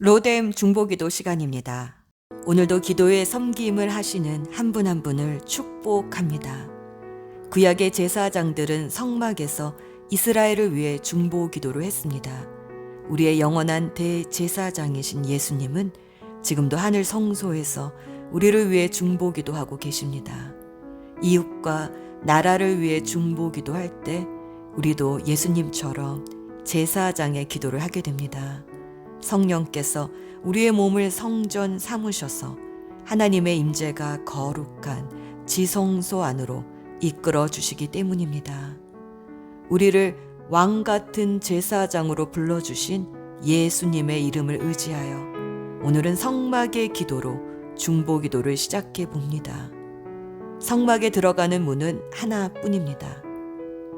로뎀 중보기도 시간입니다. 오늘도 기도의 섬김을 하시는 한 분 한 분을 축복합니다. 구약의 제사장들은 성막에서 이스라엘을 위해 중보기도를 했습니다. 우리의 영원한 대제사장이신 예수님은 지금도 하늘 성소에서 우리를 위해 중보기도하고 계십니다. 이웃과 나라를 위해 중보기도할 때 우리도 예수님처럼 제사장의 기도를 하게 됩니다. 성령께서 우리의 몸을 성전 삼으셔서 하나님의 임재가 거룩한 지성소 안으로 이끌어 주시기 때문입니다. 우리를 왕 같은 제사장으로 불러주신 예수님의 이름을 의지하여 오늘은 성막의 기도로 중보기도를 시작해 봅니다. 성막에 들어가는 문은 하나뿐입니다.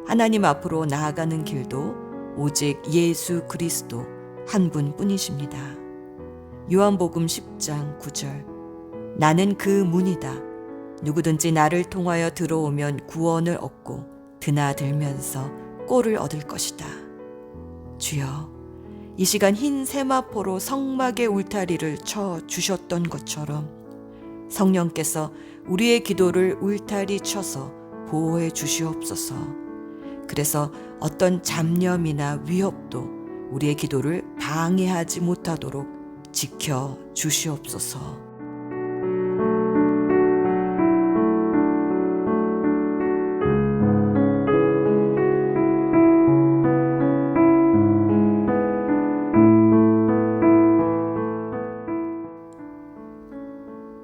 하나님 앞으로 나아가는 길도 오직 예수 그리스도 한 분뿐이십니다. 요한복음 10장 9절 나는 그 문이다. 누구든지 나를 통하여 들어오면 구원을 얻고 드나들면서 꼴을 얻을 것이다. 주여, 이 시간 흰 세마포로 성막의 울타리를 쳐 주셨던 것처럼 성령께서 우리의 기도를 울타리 쳐서 보호해 주시옵소서. 그래서 어떤 잡념이나 위협도 우리의 기도를 방해하지 못하도록 지켜 주시옵소서.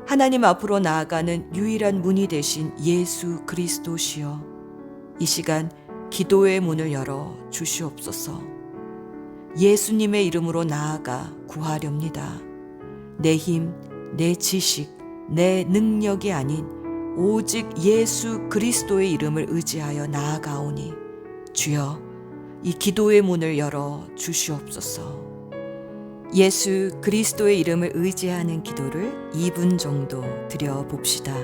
하나님 앞으로 나아가는 유일한 문이 되신 예수 그리스도시여, 이 시간 기도의 문을 열어 주시옵소서. 예수님의 이름으로 나아가 구하렵니다. 내 힘, 내 지식, 내 능력이 아닌 오직 예수 그리스도의 이름을 의지하여 나아가오니 주여, 이 기도의 문을 열어 주시옵소서. 예수 그리스도의 이름을 의지하는 기도를 2분 정도 드려봅시다.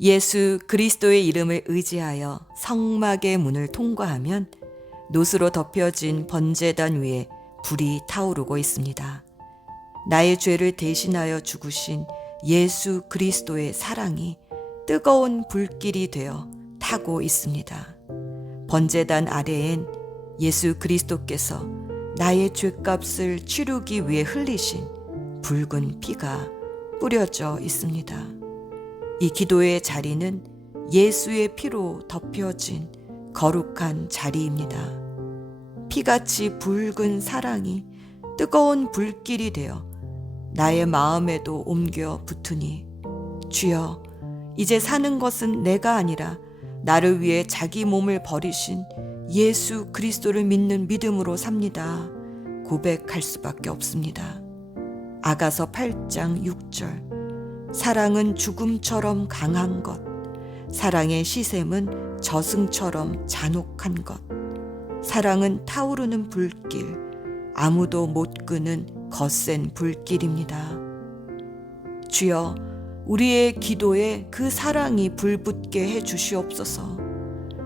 예수 그리스도의 이름을 의지하여 성막의 문을 통과하면 노스로 덮여진 번제단 위에 불이 타오르고 있습니다. 나의 죄를 대신하여 죽으신 예수 그리스도의 사랑이 뜨거운 불길이 되어 타고 있습니다. 번제단 아래엔 예수 그리스도께서 나의 죄값을 치르기 위해 흘리신 붉은 피가 뿌려져 있습니다. 이 기도의 자리는 예수의 피로 덮여진 거룩한 자리입니다. 피같이 붉은 사랑이 뜨거운 불길이 되어 나의 마음에도 옮겨 붙으니 주여, 이제 사는 것은 내가 아니라 나를 위해 자기 몸을 버리신 예수 그리스도를 믿는 믿음으로 삽니다. 고백할 수밖에 없습니다. 아가서 8장 6절 사랑은 죽음처럼 강한 것, 사랑의 시샘은 저승처럼 잔혹한 것, 사랑은 타오르는 불길, 아무도 못 끄는 거센 불길입니다. 주여, 우리의 기도에 그 사랑이 불붙게 해 주시옵소서.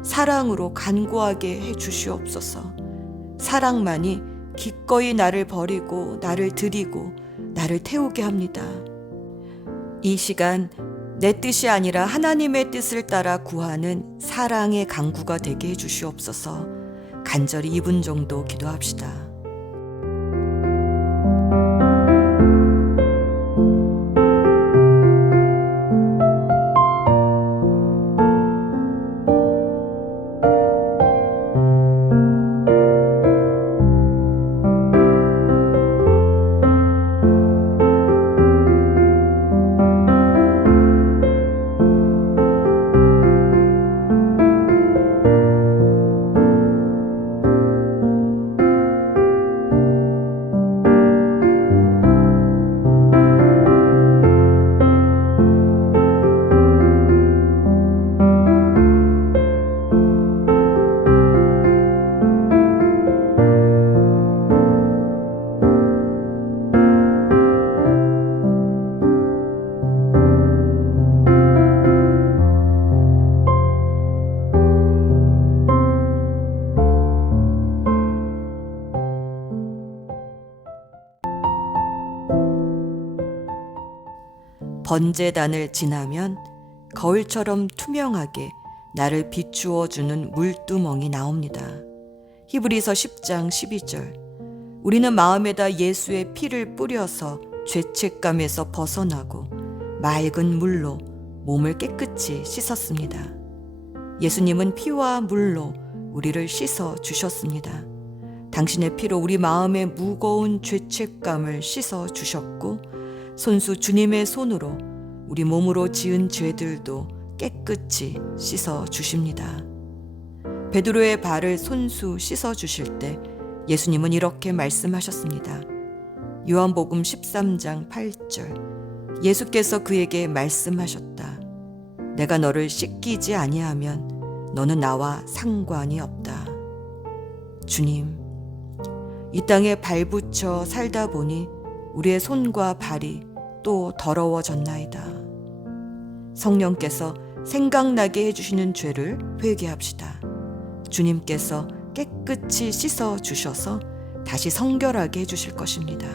사랑으로 간구하게 해 주시옵소서. 사랑만이 기꺼이 나를 버리고 나를 드리고 나를 태우게 합니다. 이 시간 내 뜻이 아니라 하나님의 뜻을 따라 구하는 사랑의 간구가 되게 해 주시옵소서. 간절히 2분 정도 기도합시다. 번제단을 지나면 거울처럼 투명하게 나를 비추어 주는 물두멍이 나옵니다. 히브리서 10장 12절. 우리는 마음에다 예수의 피를 뿌려서 죄책감에서 벗어나고 맑은 물로 몸을 깨끗이 씻었습니다. 예수님은 피와 물로 우리를 씻어 주셨습니다. 당신의 피로 우리 마음의 무거운 죄책감을 씻어 주셨고, 손수 주님의 손으로 우리 몸으로 지은 죄들도 깨끗이 씻어 주십니다. 베드로의 발을 손수 씻어 주실 때 예수님은 이렇게 말씀하셨습니다. 요한복음 13장 8절. 예수께서 그에게 말씀하셨다. 내가 너를 씻기지 아니하면 너는 나와 상관이 없다. 주님, 이 땅에 발붙여 살다 보니 우리의 손과 발이 또 더러워졌나이다. 성령께서 생각나게 해주시는 죄를 회개합시다. 주님께서 깨끗이 씻어 주셔서 다시 성결하게 해주실 것입니다.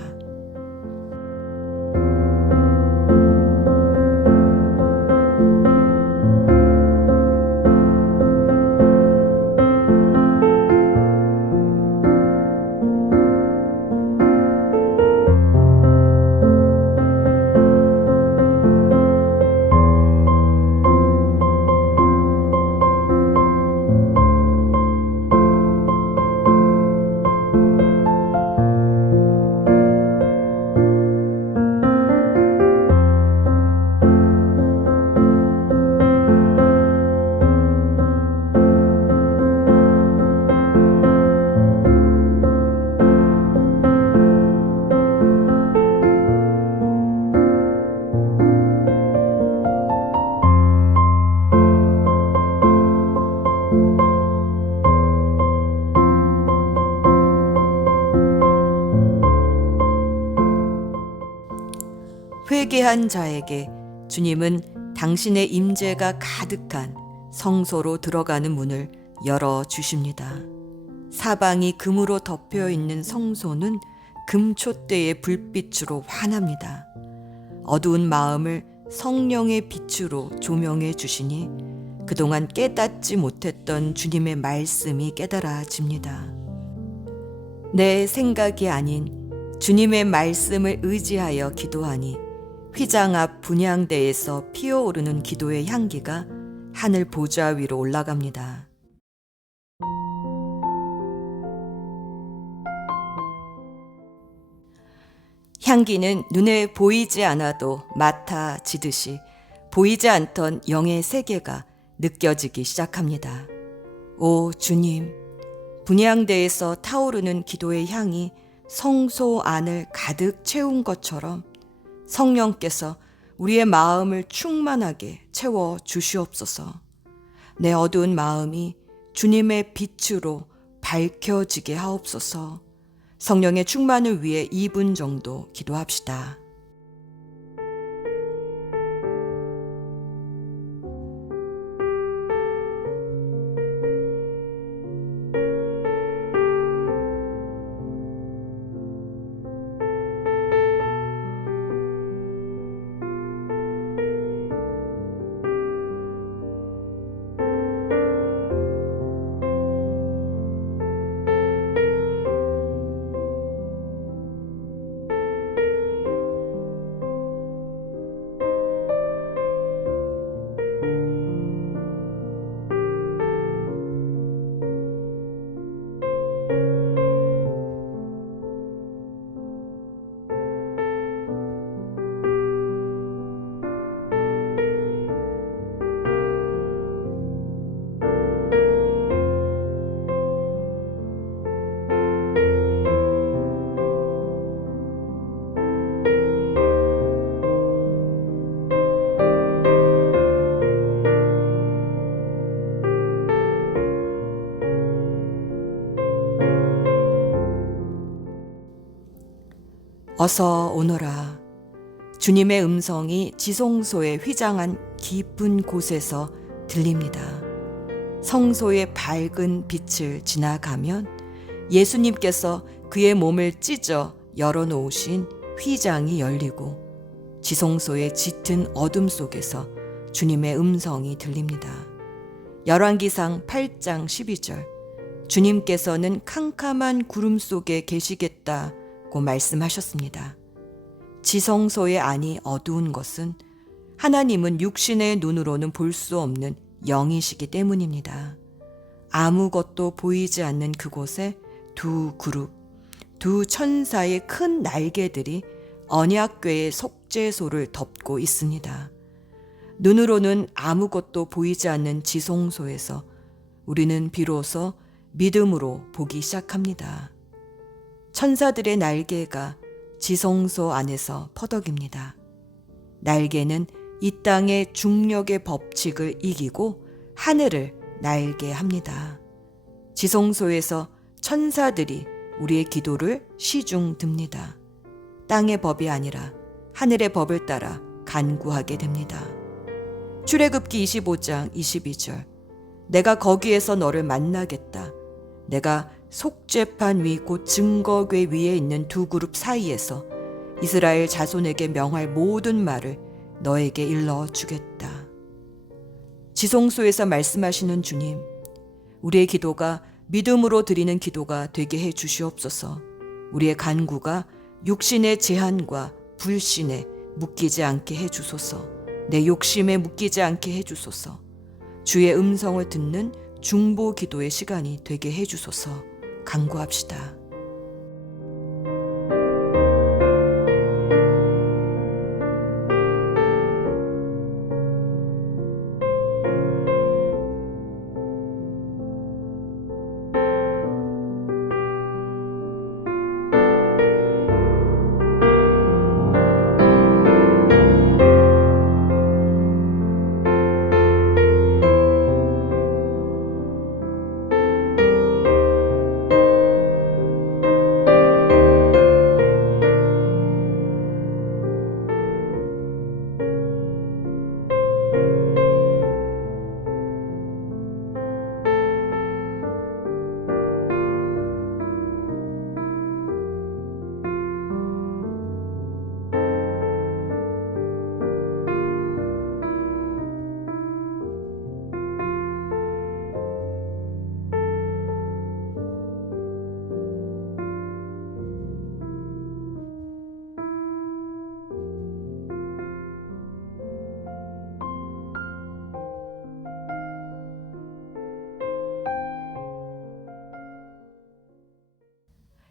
회개한 자에게 주님은 당신의 임재가 가득한 성소로 들어가는 문을 열어 주십니다. 사방이 금으로 덮여 있는 성소는 금촛대의 불빛으로 환합니다. 어두운 마음을 성령의 빛으로 조명해 주시니 그동안 깨닫지 못했던 주님의 말씀이 깨달아집니다. 내 생각이 아닌 주님의 말씀을 의지하여 기도하니 휘장 앞 분향대에서 피어오르는 기도의 향기가 하늘 보좌 위로 올라갑니다. 향기는 눈에 보이지 않아도 맡아지듯이 보이지 않던 영의 세계가 느껴지기 시작합니다. 오 주님, 분향대에서 타오르는 기도의 향이 성소 안을 가득 채운 것처럼 성령께서 우리의 마음을 충만하게 채워 주시옵소서. 내 어두운 마음이 주님의 빛으로 밝혀지게 하옵소서. 성령의 충만을 위해 2분 정도 기도합시다. 어서 오너라. 주님의 음성이 지성소에 휘장한 깊은 곳에서 들립니다. 성소의 밝은 빛을 지나가면 예수님께서 그의 몸을 찢어 열어놓으신 휘장이 열리고 지성소의 짙은 어둠 속에서 주님의 음성이 들립니다. 열왕기상 8장 12절, 주님께서는 캄캄한 구름 속에 계시겠다고 말씀하셨습니다. 지성소의 안이 어두운 것은 하나님은 육신의 눈으로는 볼 수 없는 영이시기 때문입니다. 아무것도 보이지 않는 그곳에 두 그룹, 두 천사의 큰 날개들이 언약궤의 속죄소를 덮고 있습니다. 눈으로는 아무것도 보이지 않는 지성소에서 우리는 비로소 믿음으로 보기 시작합니다. 천사들의 날개가 지성소 안에서 퍼덕입니다. 날개는 이 땅의 중력의 법칙을 이기고 하늘을 날게 합니다. 지성소에서 천사들이 우리의 기도를 시중 듭니다. 땅의 법이 아니라 하늘의 법을 따라 간구하게 됩니다. 출애굽기 25장 22절, 내가 거기에서 너를 만나겠다. 내가 속죄판 위 곧 증거궤 위에 있는 두 그룹 사이에서 이스라엘 자손에게 명할 모든 말을 너에게 일러 주겠다. 지성소에서 말씀하시는 주님, 우리의 기도가 믿음으로 드리는 기도가 되게 해 주시옵소서. 우리의 간구가 육신의 제한과 불신에 묶이지 않게 해 주소서. 내 욕심에 묶이지 않게 해 주소서. 주의 음성을 듣는 중보 기도의 시간이 되게 해 주소서. 간구합시다.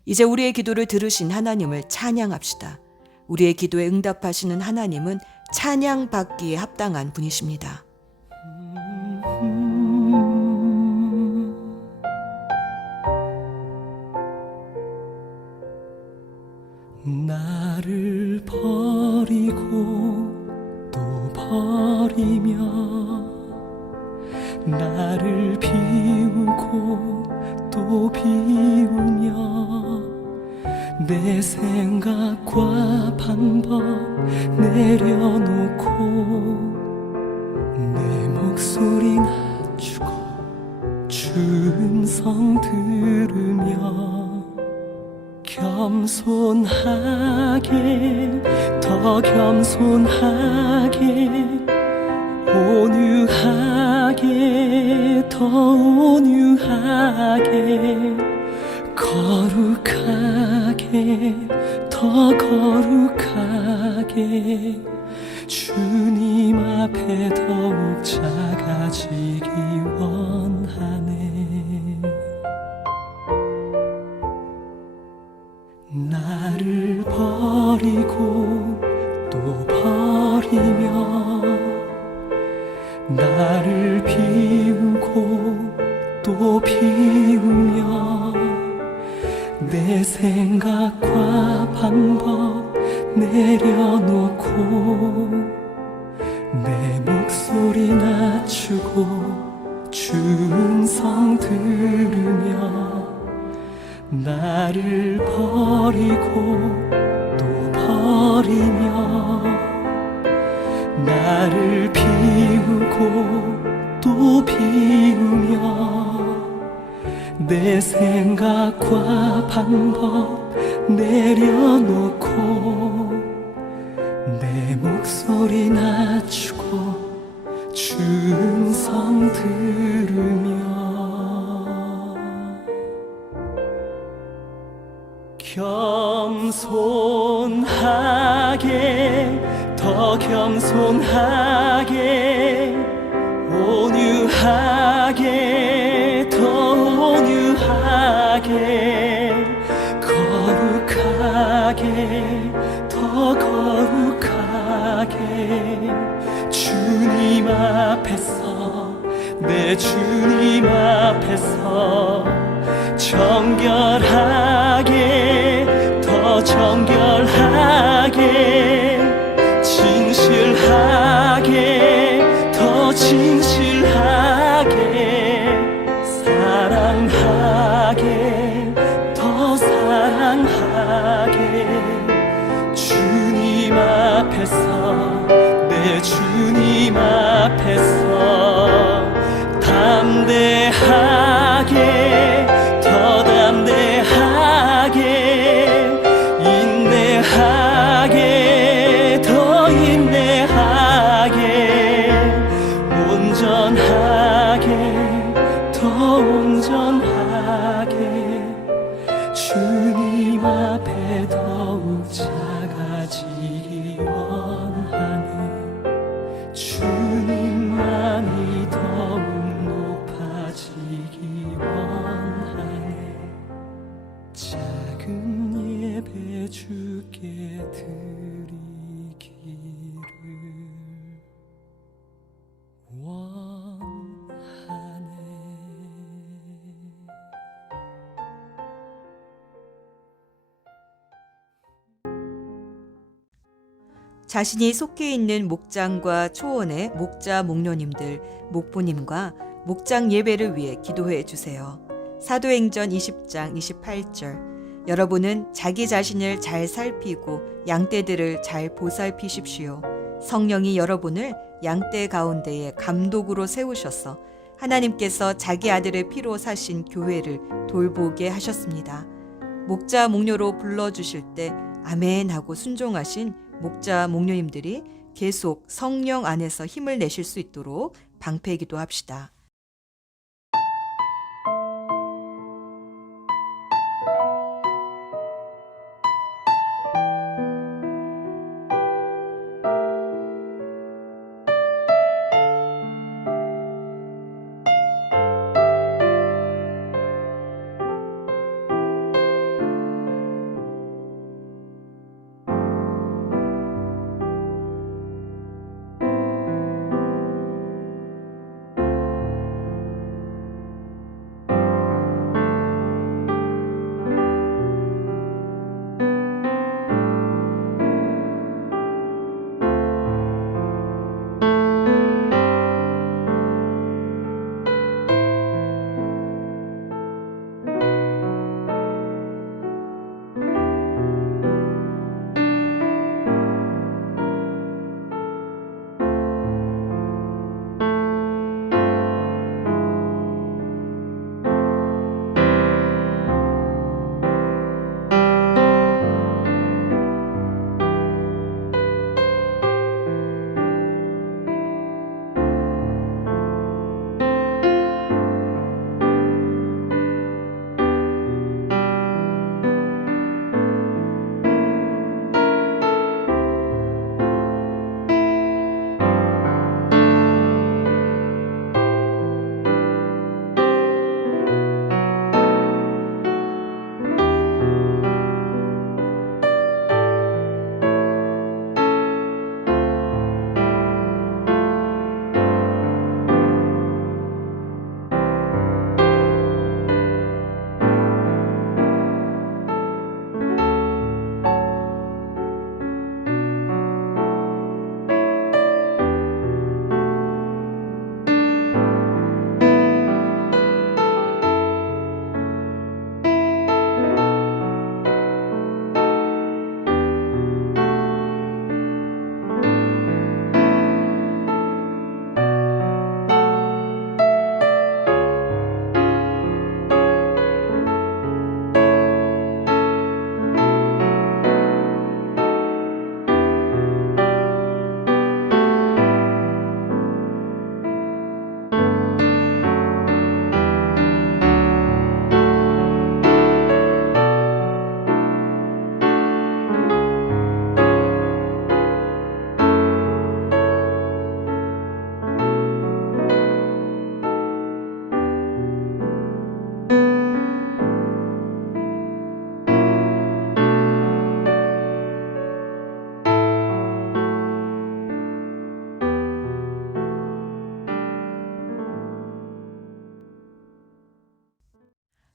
이제 우리의 기도를 들으신 하나님을 찬양합시다. 우리의 기도에 응답하시는 하나님은 찬양받기에 합당한 분이십니다. 나를 버리고 또 버리며 나를 비우고 또 비우며 내 생각과 방법 내려놓고 내 목소리 낮추고 주 음성 들으며 겸손하게 더 겸손하게 온유하게 더 온유하게 거룩하게 더 거룩하게 주님 앞에 더욱 작아지기 원하네. 나를 버리고 또 버리며 나를 비우고 또 비우며 내 생각과 방법 내려놓고 내 목소리 낮추고 주 음성 들으며 나를 버리고 또 버리며 나를 비우고 또 비우며 내 생각과 방법 내려놓고 내 목소리 낮추고 주 음성 들으며 겸손하게 더 겸손하게 온유하게 더 온유하게 거룩하게 더 거룩하게 주님 앞에서 내 주님 앞에서 정결하게 더 정결하게 진실하게 더 진실하게 사랑하게 더 사랑하게 주님 앞에서 내 주님 앞에서 담대하게 더 담대하게 인내하게 더 인내하게 온전하게 더 온전하게 주님 앞에 더욱 작아지기 원하네 주님만이 더욱 높아지기 원하네 작은 예배 주께 드리기를 원하네. 자신이 속해 있는 목장과 초원의 목자 목녀님들, 목부님과 목장 예배를 위해 기도해 주세요. 사도행전 20장 28절. 여러분은 자기 자신을 잘 살피고 양떼들을 잘 보살피십시오. 성령이 여러분을 양떼 가운데에 감독으로 세우셔서 하나님께서 자기 아들의 피로 사신 교회를 돌보게 하셨습니다. 목자 목녀로 불러주실 때 아멘 하고 순종하신 목자 목녀님들이 계속 성령 안에서 힘을 내실 수 있도록 방패기도 합시다.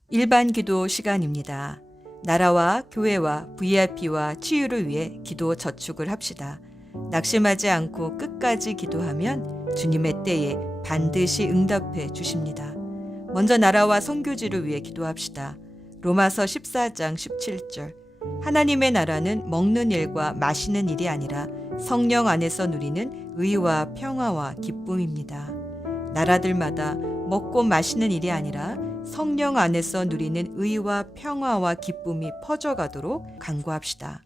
일반 기도 시간입니다. 나라와 교회와 VIP와 치유를 위해 기도 저축을 합시다. 낙심하지 않고 끝까지 기도하면 주님의 때에 반드시 응답해 주십니다. 먼저 나라와 선교지를 위해 기도합시다. 로마서 14장 17절. 하나님의 나라는 먹는 일과 마시는 일이 아니라 성령 안에서 누리는 의와 평화와 기쁨입니다. 나라들마다 먹고 마시는 일이 아니라 성령 안에서 누리는 의와 평화와 기쁨이 퍼져가도록 간구합시다.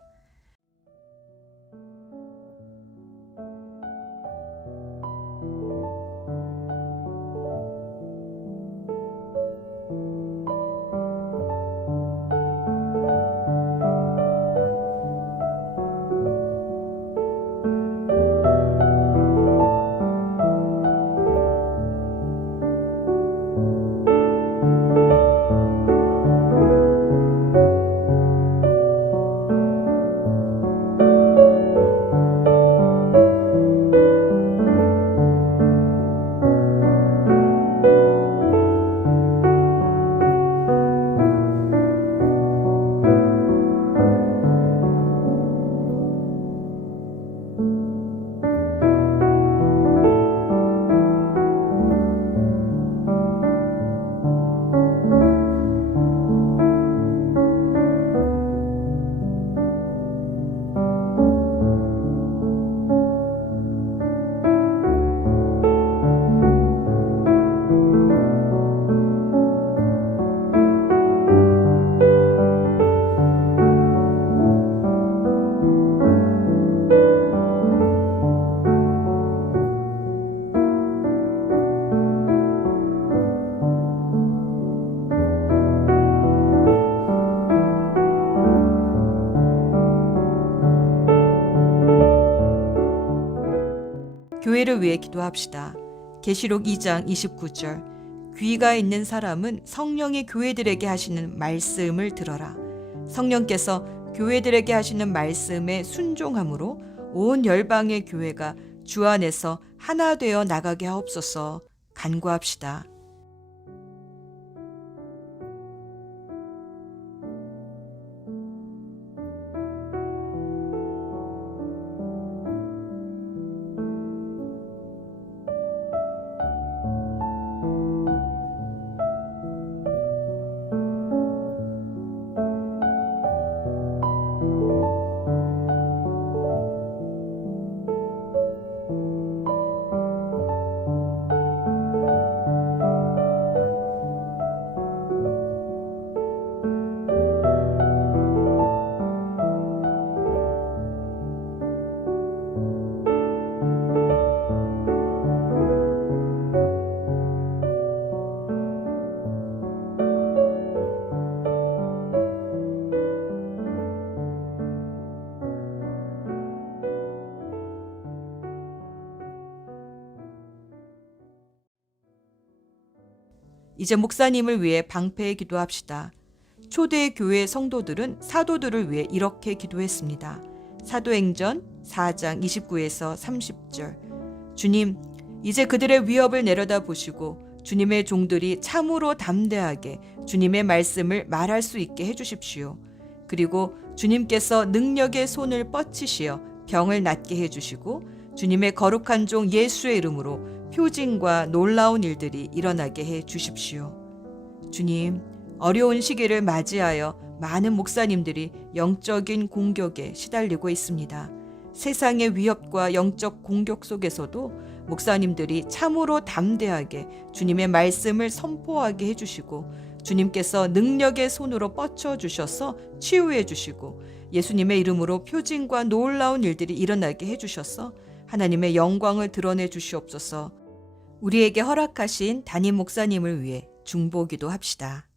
교회를 위해 기도합시다. 계시록 2장 29절. 귀가 있는 사람은 성령이 교회들에게 하시는 말씀을 들어라. 성령께서 교회들에게 하시는 말씀에 순종함으로 온 열방의 교회가 주 안에서 하나 되어 나가게 하옵소서. 간구합시다. 이제 목사님을 위해 방패에 기도합시다. 초대 교회 성도들은 사도들을 위해 이렇게 기도했습니다. 사도행전 4장 29에서 30절. 주님, 이제 그들의 위협을 내려다 보시고 주님의 종들이 참으로 담대하게 주님의 말씀을 말할 수 있게 해주십시오. 그리고 주님께서 능력의 손을 뻗치시어 병을 낫게 해주시고 주님의 거룩한 종 예수의 이름으로 표징과 놀라운 일들이 일어나게 해 주십시오. 주님, 어려운 시기를 맞이하여 많은 목사님들이 영적인 공격에 시달리고 있습니다. 세상의 위협과 영적 공격 속에서도 목사님들이 참으로 담대하게 주님의 말씀을 선포하게 해주시고 주님께서 능력의 손으로 뻗쳐 주셔서 치유해 주시고 예수님의 이름으로 표징과 놀라운 일들이 일어나게 해주셔서 하나님의 영광을 드러내 주시옵소서. 우리에게 허락하신 담임 목사님을 위해 중보기도 합시다.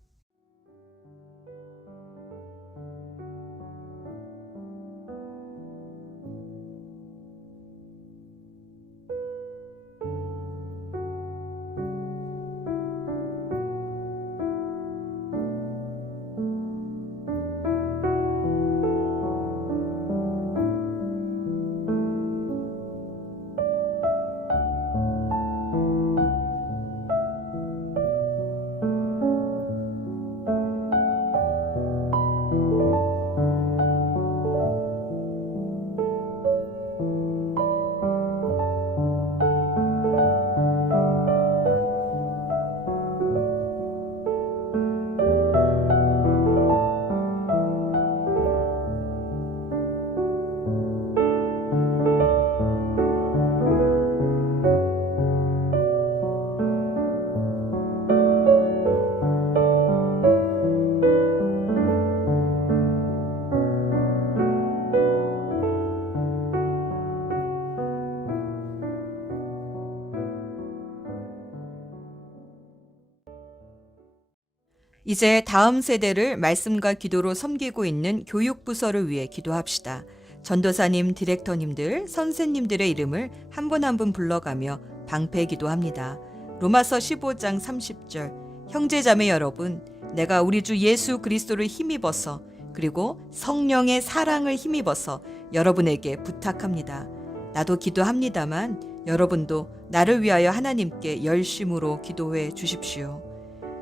이제 다음 세대를 말씀과 기도로 섬기고 있는 교육부서를 위해 기도합시다. 전도사님, 디렉터님들, 선생님들의 이름을 한 분 한 분 불러가며 방패 기도합니다. 로마서 15장 30절. 형제자매 여러분, 내가 우리 주 예수 그리스도를 힘입어서 그리고 성령의 사랑을 힘입어서 여러분에게 부탁합니다. 나도 기도합니다만 여러분도 나를 위하여 하나님께 열심으로 기도해 주십시오.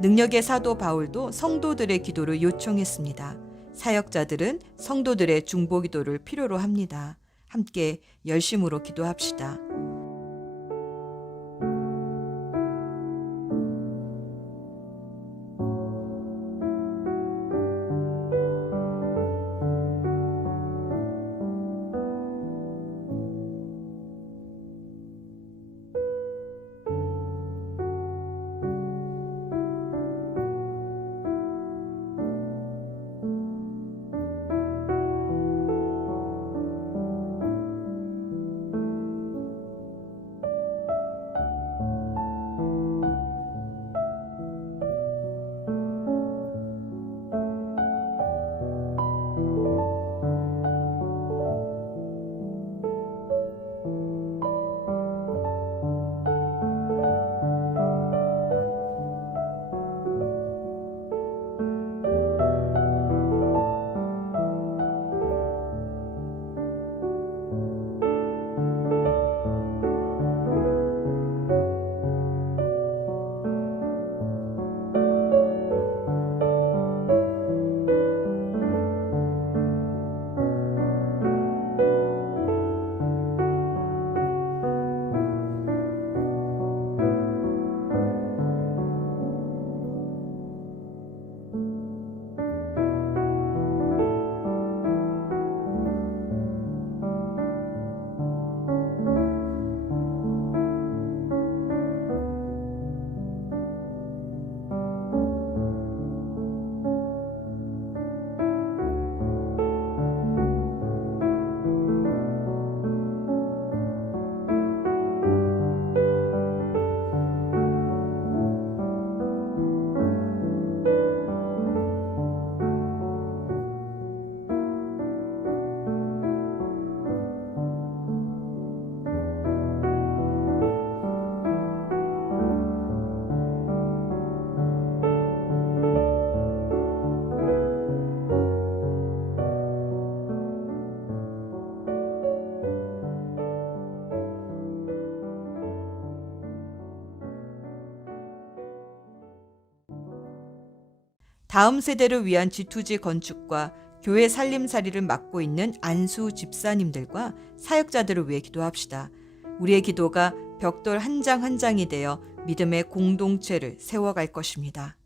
능력의 사도 바울도 성도들의 기도를 요청했습니다. 사역자들은 성도들의 중보 기도를 필요로 합니다. 함께 열심으로 기도합시다. 다음 세대를 위한 G2G 건축과 교회 살림살이를 맡고 있는 안수 집사님들과 사역자들을 위해 기도합시다. 우리의 기도가 벽돌 한 장 한 장이 되어 믿음의 공동체를 세워갈 것입니다.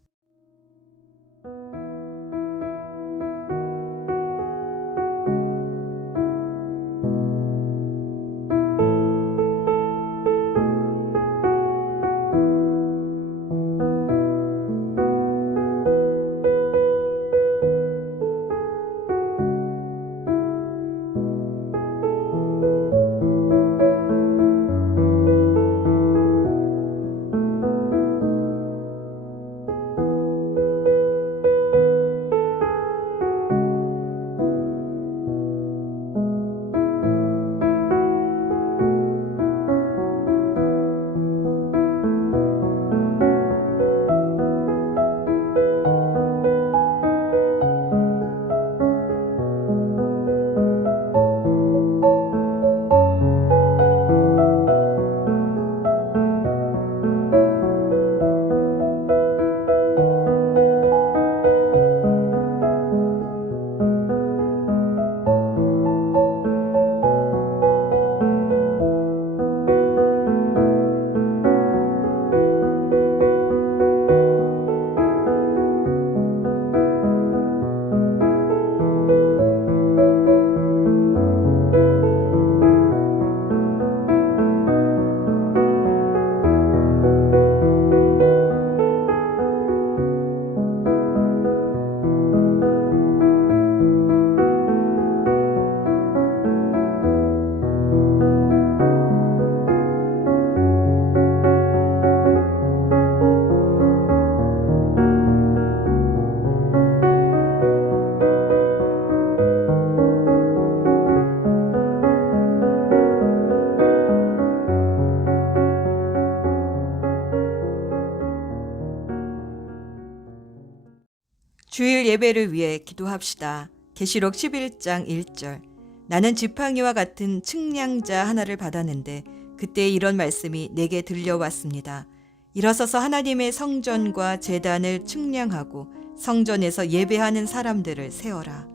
주일 예배를 위해 기도합시다. 계시록 11장 1절. 나는 지팡이와 같은 측량자 하나를 받았는데 그때 이런 말씀이 내게 들려왔습니다. 일어서서 하나님의 성전과 제단을 측량하고 성전에서 예배하는 사람들을 세어라.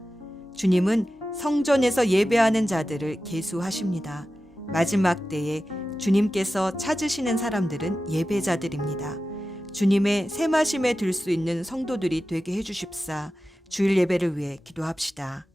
주님은 성전에서 예배하는 자들을 계수하십니다. 마지막 때에 주님께서 찾으시는 사람들은 예배자들입니다. 주님의 세마심에 들 수 있는 성도들이 되게 해주십사. 주일 예배를 위해 기도합시다.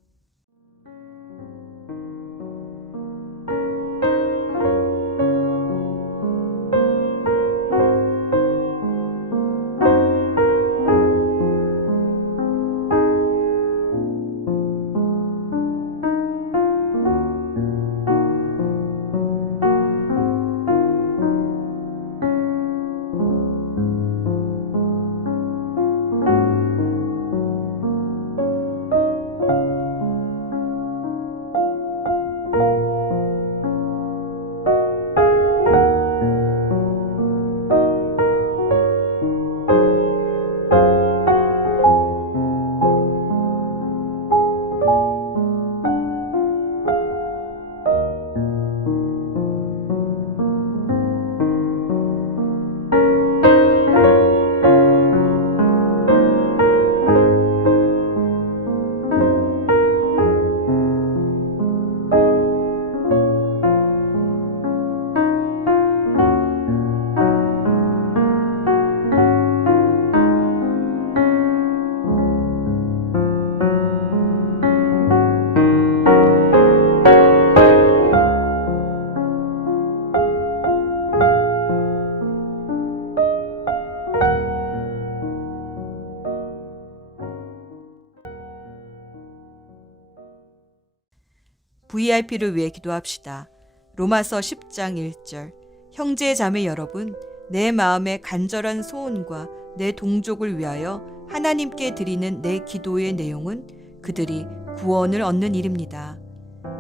VIP를 위해 기도합시다. 로마서 10장 1절. 형제 자매 여러분, 내 마음의 간절한 소원과 내 동족을 위하여 하나님께 드리는 내 기도의 내용은 그들이 구원을 얻는 일입니다.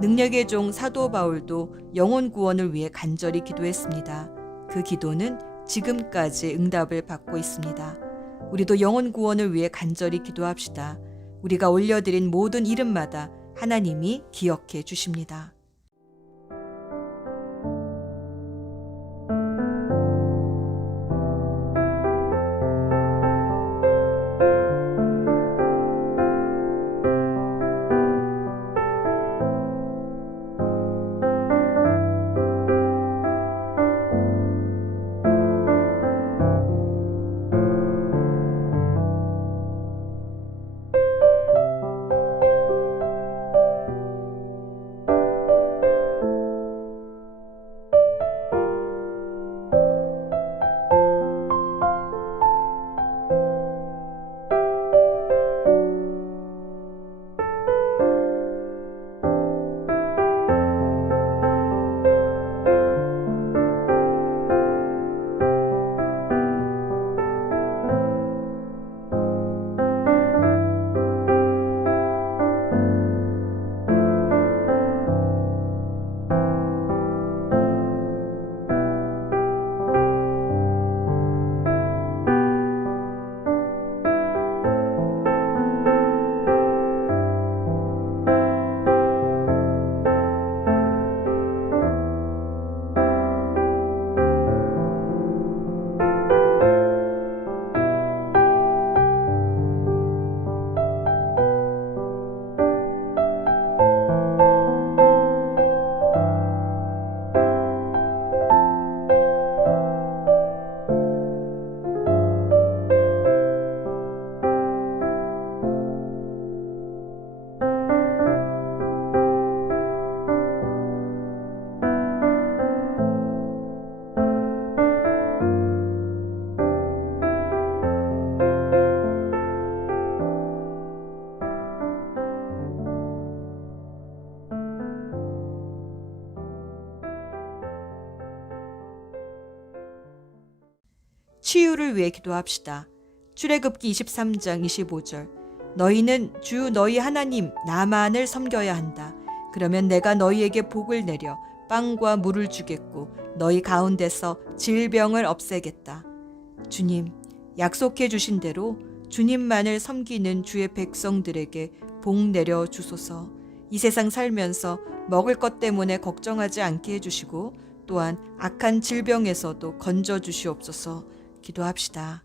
능력의 종 사도 바울도 영혼 구원을 위해 간절히 기도했습니다. 그 기도는 지금까지 응답을 받고 있습니다. 우리도 영혼 구원을 위해 간절히 기도합시다. 우리가 올려드린 모든 이름마다 하나님이 기억해 주십니다. 치유를 위해 기도합시다. 출애굽기 23장 25절. 너희는 주 너희 하나님 나만을 섬겨야 한다. 그러면 내가 너희에게 복을 내려 빵과 물을 주겠고 너희 가운데서 질병을 없애겠다. 주님, 약속해 주신 대로 주님만을 섬기는 주의 백성들에게 복 내려 주소서. 이 세상 살면서 먹을 것 때문에 걱정하지 않게 해주시고 또한 악한 질병에서도 건져 주시옵소서. 기도합시다.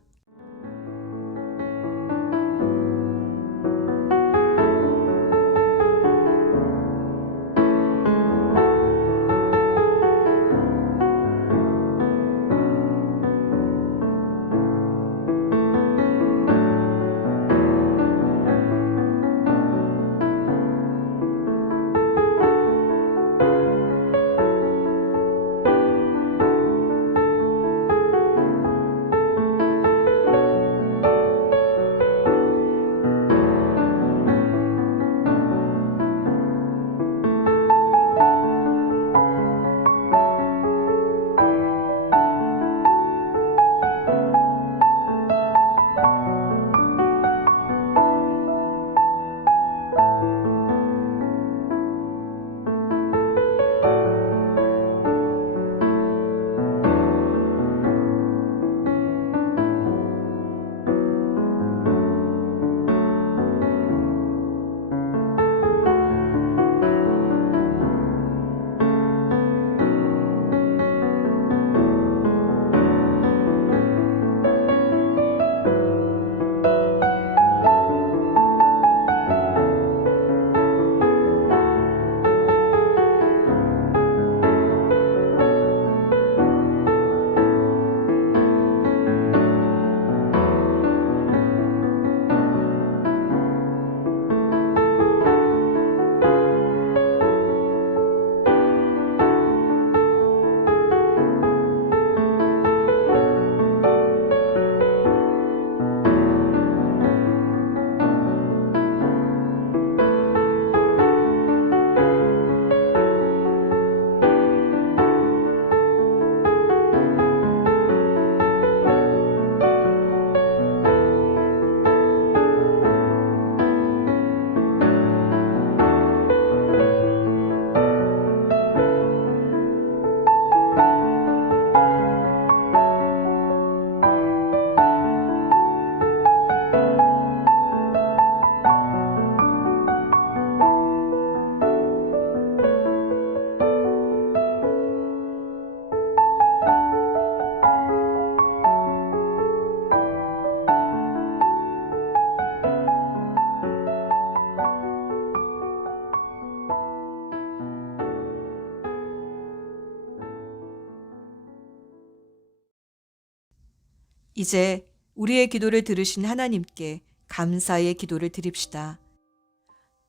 이제 우리의 기도를 들으신 하나님께 감사의 기도를 드립시다.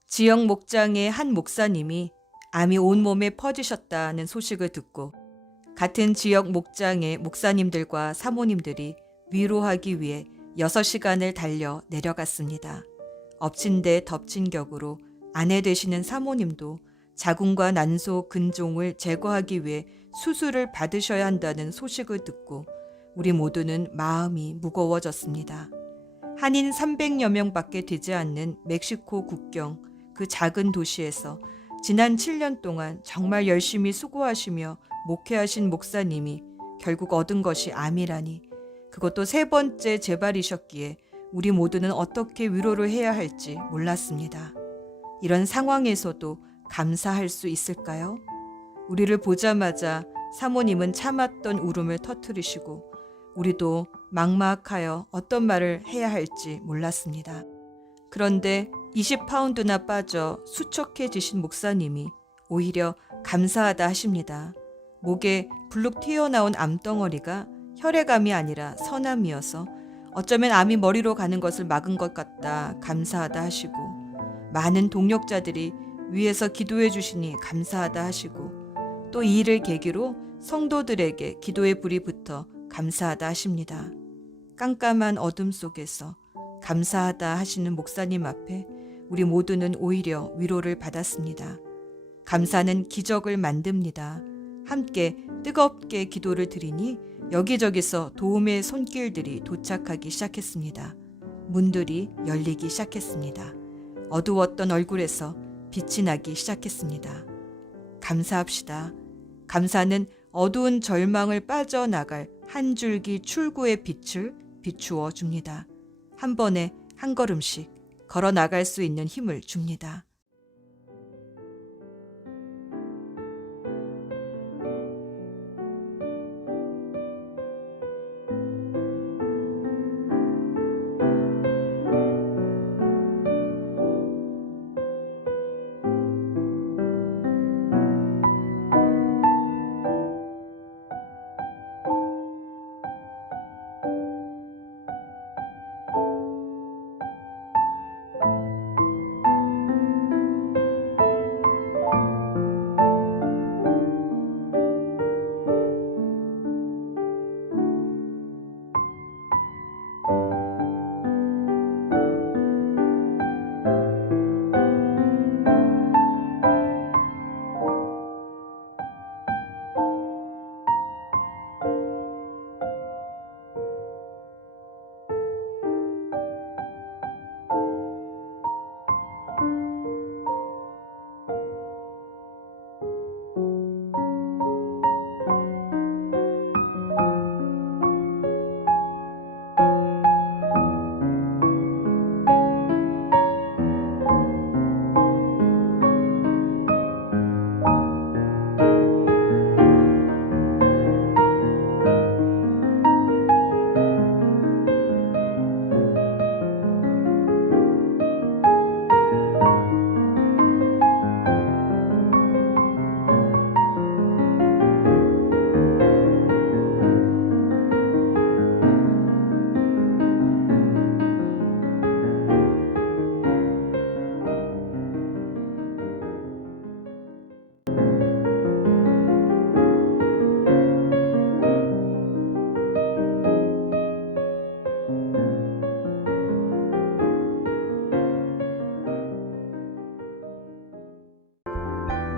지역 목장의 한 목사님이 암이 온몸에 퍼지셨다는 소식을 듣고 같은 지역 목장의 목사님들과 사모님들이 위로하기 위해 6시간을 달려 내려갔습니다. 엎친 데 덮친 격으로 아내 되시는 사모님도 자궁과 난소 근종을 제거하기 위해 수술을 받으셔야 한다는 소식을 듣고 우리 모두는 마음이 무거워졌습니다. 한인 300여 명밖에 되지 않는 멕시코 국경 그 작은 도시에서 지난 7년 동안 정말 열심히 수고하시며 목회하신 목사님이 결국 얻은 것이 암이라니, 그것도 3번째 재발이셨기에 우리 모두는 어떻게 위로를 해야 할지 몰랐습니다. 이런 상황에서도 감사할 수 있을까요? 우리를 보자마자 사모님은 참았던 울음을 터뜨리시고 우리도 막막하여 어떤 말을 해야 할지 몰랐습니다. 그런데 20파운드나 빠져 수척해지신 목사님이 오히려 감사하다 하십니다. 목에 불룩 튀어나온 암덩어리가 혈액암이 아니라 선암이어서 어쩌면 암이 머리로 가는 것을 막은 것 같다 감사하다 하시고, 많은 동력자들이 위에서 기도해 주시니 감사하다 하시고, 또 이 일을 계기로 성도들에게 기도의 불이 붙어 감사하다 하십니다. 깜깜한 어둠 속에서 감사하다 하시는 목사님 앞에 우리 모두는 오히려 위로를 받았습니다. 감사는 기적을 만듭니다. 함께 뜨겁게 기도를 드리니 여기저기서 도움의 손길들이 도착하기 시작했습니다. 문들이 열리기 시작했습니다. 어두웠던 얼굴에서 빛이 나기 시작했습니다. 감사합시다. 감사는 어두운 절망을 빠져나갈 한 줄기 출구의 빛을 비추어 줍니다. 한 번에 한 걸음씩 걸어 나갈 수 있는 힘을 줍니다.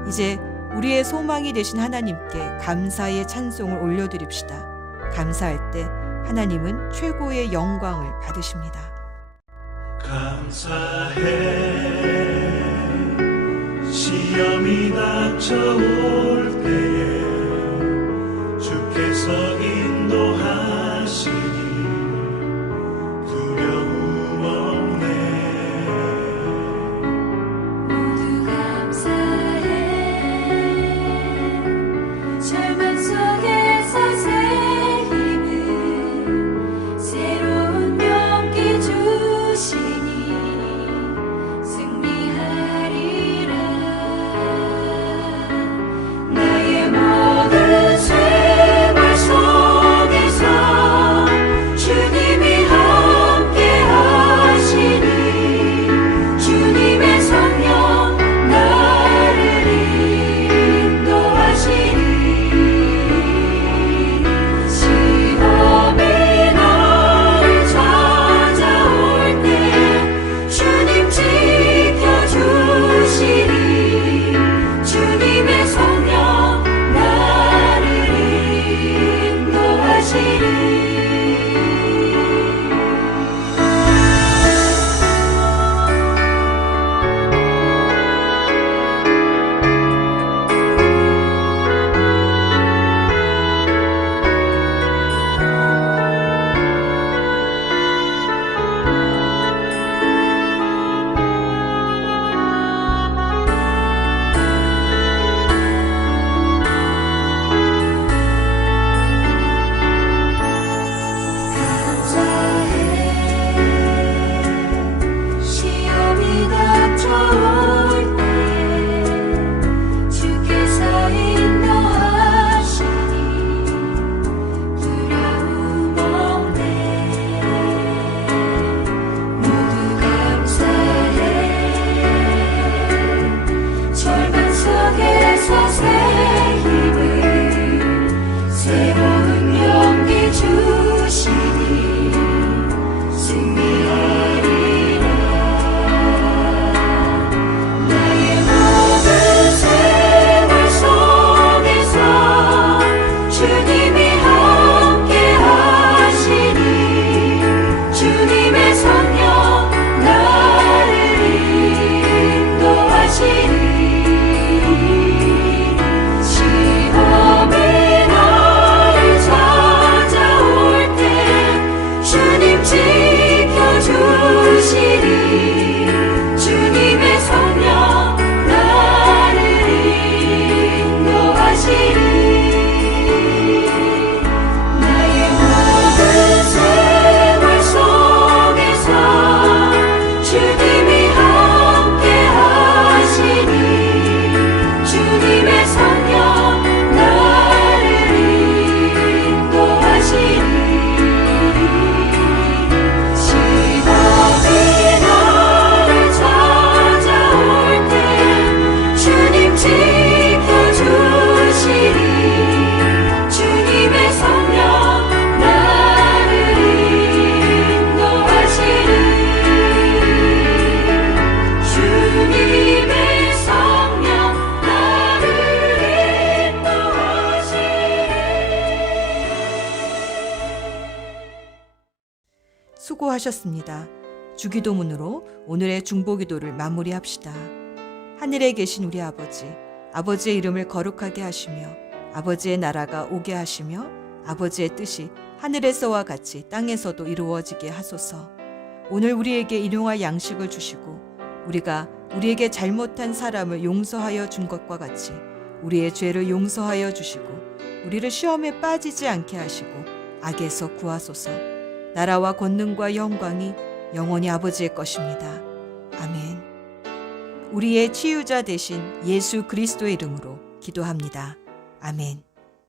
이제 우리의 소망이 되신 하나님께 감사의 찬송을 올려드립시다. 감사할 때 하나님은 최고의 영광을 받으십니다. 감사해 시험이 닥쳐올 때에 주께서 인도하시니 두려움 없네. 모두 감사해 절망 속에서 새 힘을 새로운 용기 주시니 승리하리라. 수고하셨습니다. 주기도문으로 오늘의 중보기도를 마무리합시다. 하늘에 계신 우리 아버지, 아버지의 이름을 거룩하게 하시며 아버지의 나라가 오게 하시며 아버지의 뜻이 하늘에서와 같이 땅에서도 이루어지게 하소서. 오늘 우리에게 일용할 양식을 주시고 우리가 우리에게 잘못한 사람을 용서하여 준 것과 같이 우리의 죄를 용서하여 주시고 우리를 시험에 빠지지 않게 하시고 악에서 구하소서. 나라와 권능과 영광이 영원히 아버지의 것입니다. 아멘. 우리의 치유자 되신 예수 그리스도의 이름으로 기도합니다. 아멘.